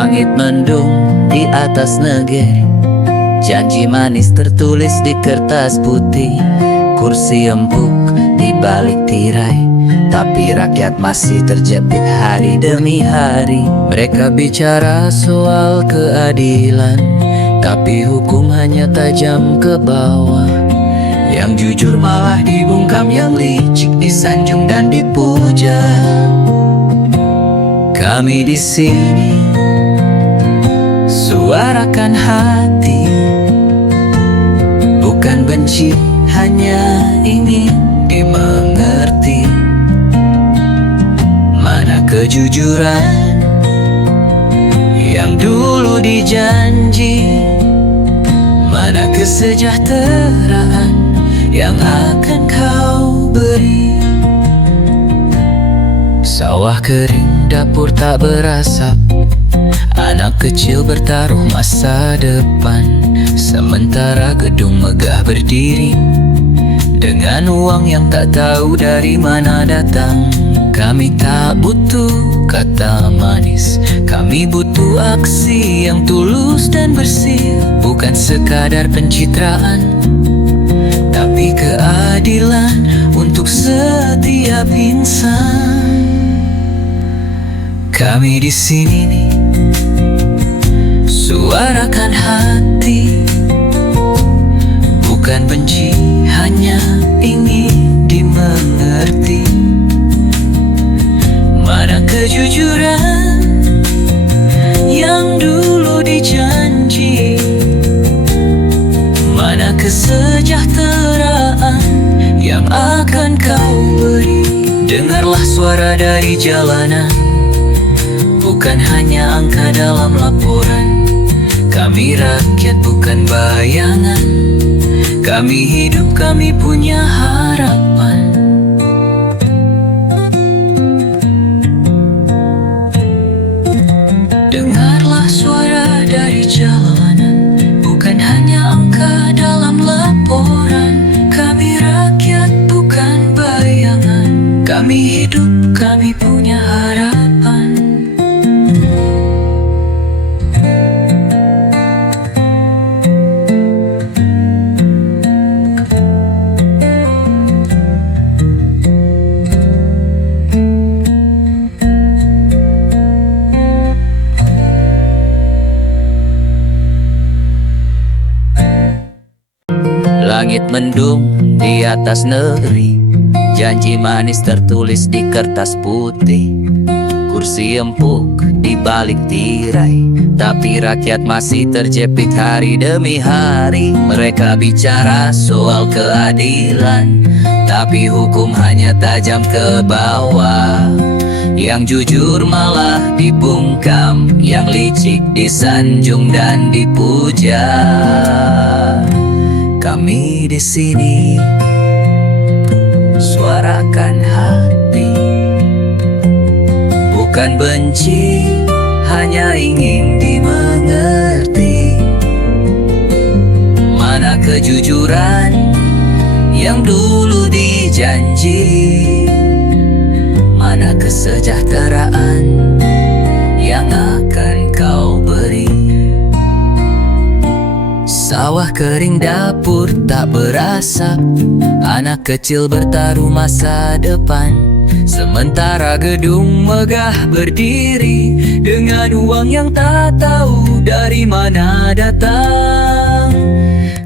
Langit mendung di atas negeri, janji manis tertulis di kertas putih. Kursi empuk di balik tirai, tapi rakyat masih terjepit hari demi hari. Mereka bicara soal keadilan, tapi hukum hanya tajam ke bawah. Yang jujur malah dibungkam, yang licik disanjung dan dipuja. Kami di sini suarakan hati, bukan benci, hanya ingin dimengerti. Mana kejujuran yang dulu dijanji, mana kesejahteraan yang akan kau beri. Sawah kering, dapur tak berasap, anak kecil bertaruh masa depan. Sementara gedung megah berdiri dengan uang yang tak tahu dari mana datang. Kami tak butuh kata manis, kami butuh aksi yang tulus dan bersih. Bukan sekadar pencitraan, tapi keadilan untuk setiap insan. Kami di sini suarakan hati, bukan benci, hanya ingin dimengerti. Mana kejujuran yang dulu dijanji, mana kesejahteraan yang akan kau beri. Dengarlah suara dari jalanan, bukan hanya angka dalam laporan. Kami rakyat bukan bayangan, kami hidup, kami punya harapan. Dengarlah suara dari jalanan, bukan hanya angka dalam laporan. Kami rakyat bukan bayangan, kami hidup, kami punya harapan. Langit mendung di atas negeri, janji manis tertulis di kertas putih. Kursi empuk di balik tirai, tapi rakyat masih terjepit hari demi hari. Mereka bicara soal keadilan, tapi hukum hanya tajam ke bawah. Yang jujur malah dibungkam, yang licik disanjung dan dipuja. Kami di sini suarakan hati, bukan benci, hanya ingin dimengerti. Mana kejujuran yang dulu dijanji, mana kesejahteraan yang akan kau beri. Sawah kering, dapur tak berasap, anak kecil bertaruh masa depan. Sementara gedung megah berdiri dengan uang yang tak tahu dari mana datang.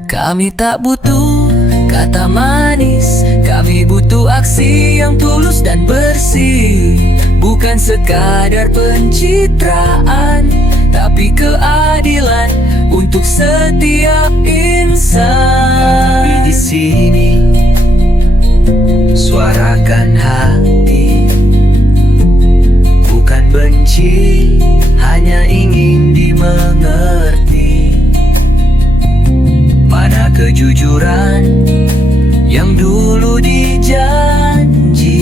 Kami tak butuh kata manis, kami butuh aksi yang tulus dan bersih. Bukan sekadar pencitraan, tapi keadilan untuk setiap insan. Di sini suarakan hati, bukan benci, hanya ingin dimengerti. Mana kejujuran yang dulu dijanji,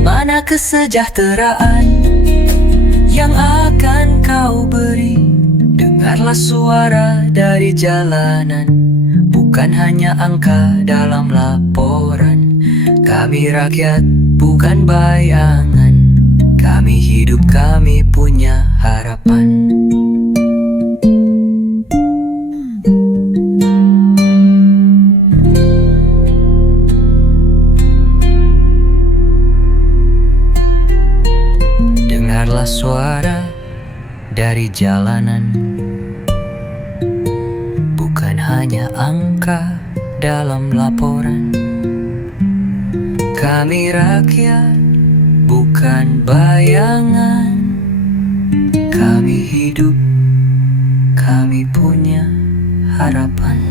mana kesejahteraan yang akan kau beri. Dengarlah suara dari jalanan, bukan hanya angka dalam laporan. Kami rakyat bukan bayangan, kami hidup, kami punya harapan. suara dari jalanan, bukan hanya angka dalam laporan. Kami rakyat, bukan bayangan. Kami hidup, kami punya harapan.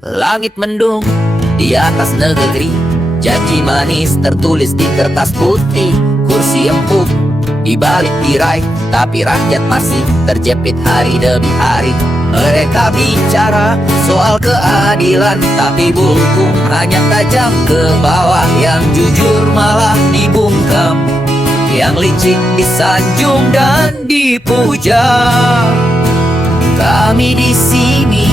Langit mendung di atas negeri, janji manis tertulis di kertas putih. Kursi empuk di balik tirai, tapi rakyat masih terjepit hari demi hari. Mereka bicara soal keadilan, tapi hukum hanya tajam ke bawah. Yang jujur malah dibungkam, yang licik disanjung dan dipuja. Kami di sini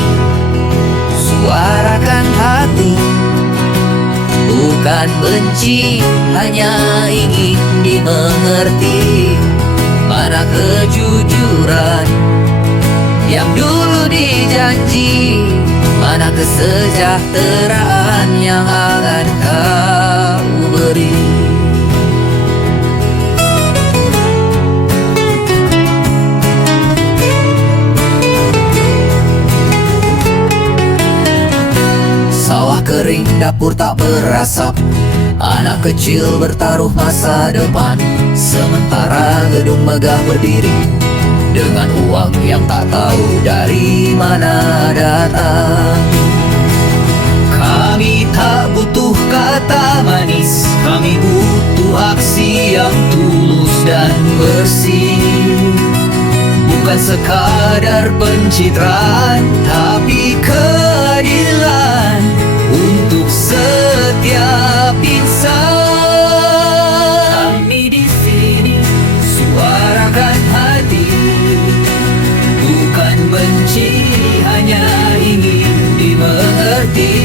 suarakan hati, bukan benci, hanya ingin dimengerti. Mana kejujuran yang dulu dijanji, mana kesejahteraan yang akan kau beri. Sawah kering, dapur tak berasap, anak kecil bertaruh masa depan. Sementara gedung megah berdiri dengan uang yang tak tahu dari mana datang. Kami tak butuh kata manis, kami butuh aksi yang tulus dan bersih. Bukan sekadar pencitraan, tapi keadilan untuk setiap insan. Kami di sini suarakan hati, bukan benci, hanya ingin dimengerti.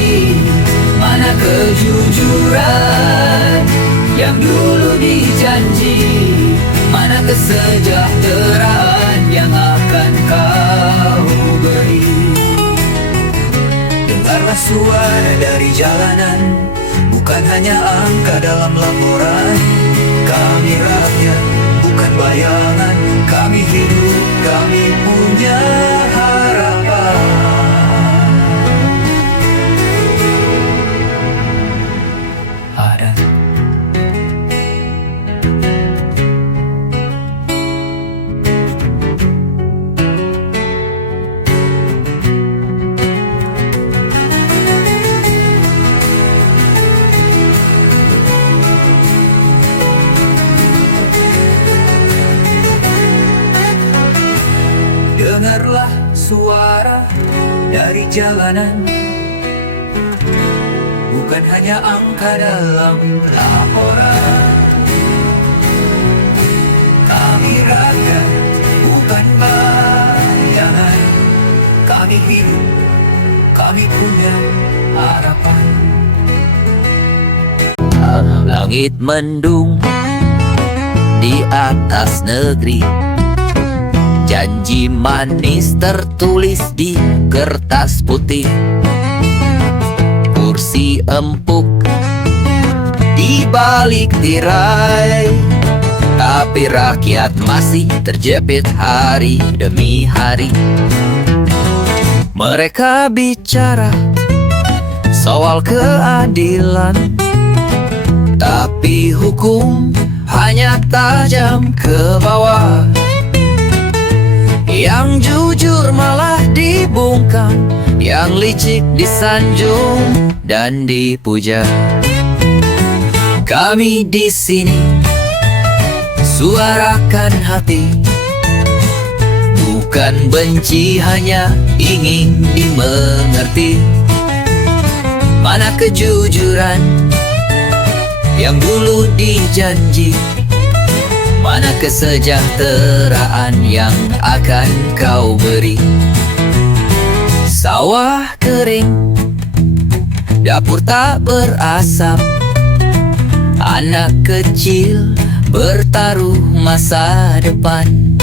Mana kejujuran yang dulu dijanji, mana kesejahteraan yang akan kau beri. Dengarlah suara dari jalanan, bukan hanya angka dalam laporan. Kami rakyat, bukan bayangan. Kami hidup, kami punya harapan. Ada dengarlah suara dari jalanan, bukan hanya angka dalam laporan. Kami rakyat, bukan bayangan. Kami hidup, kami punya harapan. Langit mendung di atas negeri, janji manis tertulis di kertas putih. Kursi empuk di balik tirai, tapi rakyat masih terjepit hari demi hari. Mereka bicara soal keadilan, tapi hukum hanya tajam ke bawah. Yang jujur malah dibungkam, yang licik disanjung dan dipuja. Kami di sini suarakan hati, bukan benci, hanya ingin dimengerti. Mana kejujuran yang dulu dijanji, mana kesejahteraan yang akan kau beri. Sawah kering, dapur tak berasap, anak kecil bertaruh masa depan.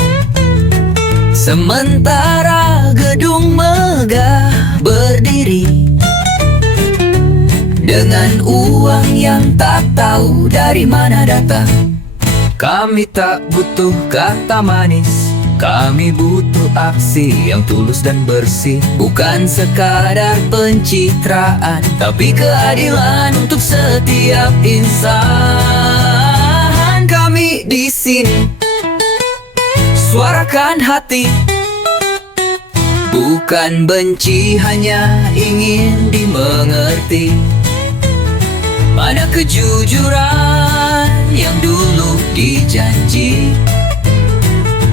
Sementara gedung megah berdiri dengan uang yang tak tahu dari mana datang. Kami tak butuh kata manis, kami butuh aksi yang tulus dan bersih. Bukan sekadar pencitraan, tapi keadilan untuk setiap insan. Kami di sini suarakan hati, bukan benci, hanya ingin dimengerti. Mana kejujuran yang dulu dijanji?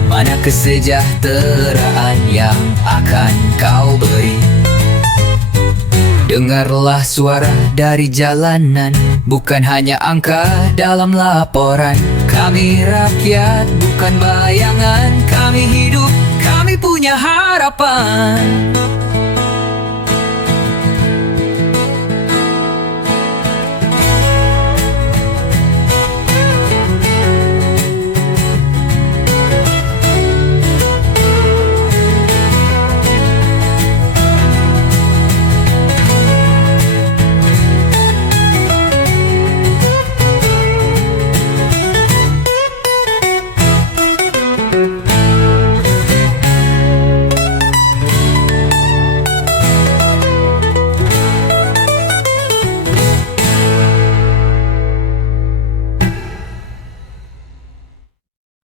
Mana kesejahteraan yang akan kau beri? Dengarlah suara dari jalanan, bukan hanya angka dalam laporan. Kami rakyat, bukan bayangan. Kami hidup, kami punya harapan.